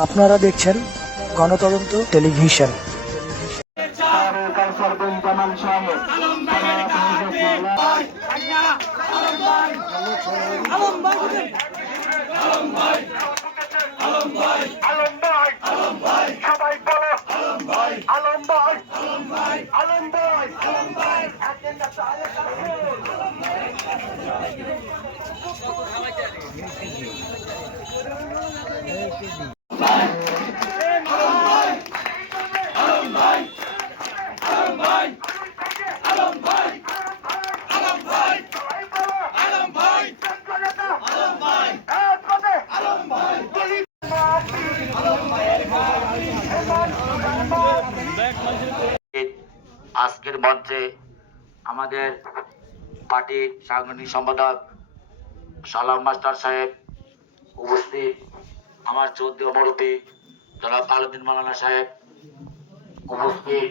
আপনারা দেখছেন গণতদন্ত টেলিভিশন আলম ভাই আলম ভাই আলম ভাই আলম ভাই আলম ভাই আলম ভাই আলম ভাই আজকের মঞ্চে আমাদের পার্টির সাংগঠনিক সম্পাদক সালাম মাস্টার সাহেব উপস্থিত। আমার চৌদ্দ মুরব্বী জনাব আলমিন মালানা সাহেব উপস্থিত।